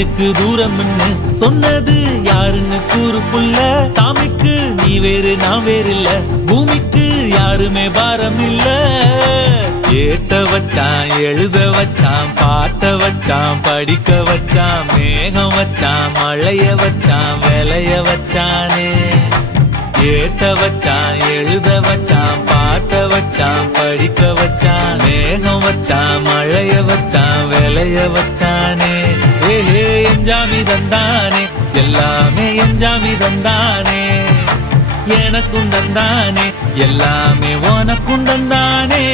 நெஞ்சுக்கு தூரம்னு சொன்னது யாருன்னு கூறு புள்ள. சாமிக்கு நீ வேறு நான் வேறு இல்ல, பூமிக்கு யாருமே பாரம் இல்ல. ஏட்ட வச்சான், எழுத வச்சான், பாட்ட வச்சான், படிக்க வச்சான், மேகம் வச்சான், மழைய வச்சான், விளைய வச்சானே. ஏட்ட வச்சான், எழுத வச்சான், பாட்ட வச்சான், படிக்க வச்சான், மேகம் வச்சான், மழைய வச்சான், விளைய வச்சானே. ஏஹே எஞ்சாமி தந்தானே, எல்லாமே எஞ்சாமி தந்தானே. எனக்கும் தந்தானே, எல்லாமே உனக்கும் தந்தானே.